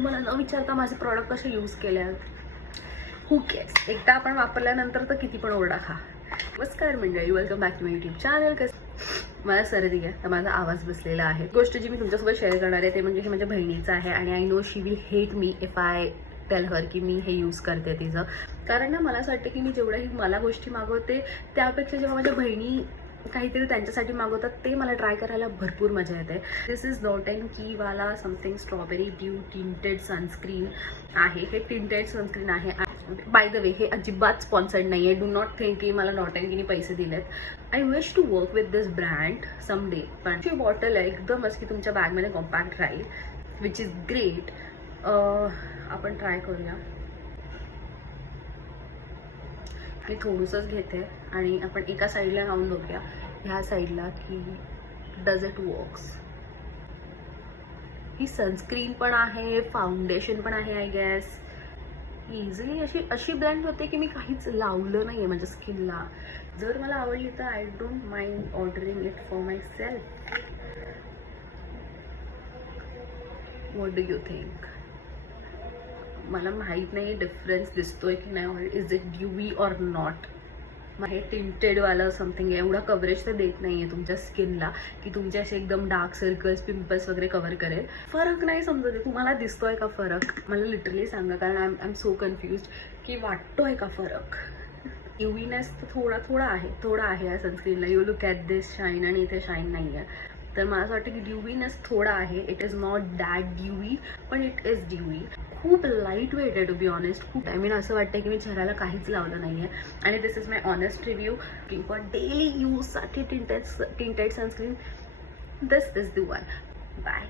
मला न विचारता माझे प्रॉडक्ट कसे यूज केले आहेत, हू केअर्स. एकदा आपण वापरल्यानंतर तर किती पण ओरडा खा. नमस्कार मंडळी, welcome back to my YouTube channel. मला सर्दी आहे तर माझा आवाज बसलेला आहे. गोष्ट जी मी तुमच्यासोबत शेअर करणार आहे ते म्हणजे हे माझ्या बहिणीचं आहे. आणि I know she will hate me if I tell her की मी हे यूज करते तिचं. कारण ना मला असं वाटतं की मी जेवढ्याही मला गोष्टी मागवते त्यापेक्षा जेव्हा माझ्या बहिणी काहीतरी त्यांच्यासाठी मागवतात ते मला ट्राय करायला भरपूर मजा येते. दिस इज डॉट अँड कीवाला something strawberry dew tinted sunscreen आहे. हे टिंटेड सनस्क्रीन आहे. बाय द वे हे अजिबात स्पॉन्सर्ड नाही आहे. डू नॉट थिंक की मला डॉट अँड कीने पैसे दिलेत. I wish to work with this brand someday. पण ची बॉटल आहे एकदमच की तुमच्या बॅगमध्ये कॉम्पॅक्ट राहील, विच इज ग्रेट. आपण ट्राय करूया. मी थोडंसंच घेते आणि आपण एका साईडला लावून बघूया ह्या साईडला की does it works. He sunscreen पण आहे, फाउंडेशन पण आहे. आय गेस इझिली अशी ब्लँड होते की मी काहीच लावलं नाही आहे माझ्या स्किनला. जर मला आवडली तर I don't mind ordering it for my self. What do you think? मला माहीत नाही डिफरन्स दिसतोय की नाही. Is it dewy or not. हे टिंटेडवालं समथिंग आहे. एवढा कव्हरेज तर देत नाही आहे तुमच्या स्किनला की तुमचे असे एकदम डार्क सर्कल्स, पिंपल्स वगैरे कव्हर करेल. फरक नाही समजत आहे. तुम्हाला दिसतोय का फरक? मला लिटरली सांगा, कारण आय एम सो कन्फ्युज्ड की वाटतोय का फरक. युवीनेस तर थोडा आहे या सनस्क्रीनला. You look at this shine आणि इथे शाईन नाही आहे. तर मला असं वाटतं की ड्यूवीनेस थोडा आहे. It is not that dewy पण इट इज ड्यूवी. खूप लाईट वेट आहे टू बी ऑनेस्ट. खूप आय मीन असं वाटतं की मी चेहऱ्याला काहीच लावलं नाही आहे. आणि this is my honest review की फॉर डेली यूजसाठी tinted sunscreen this is the one. Bye.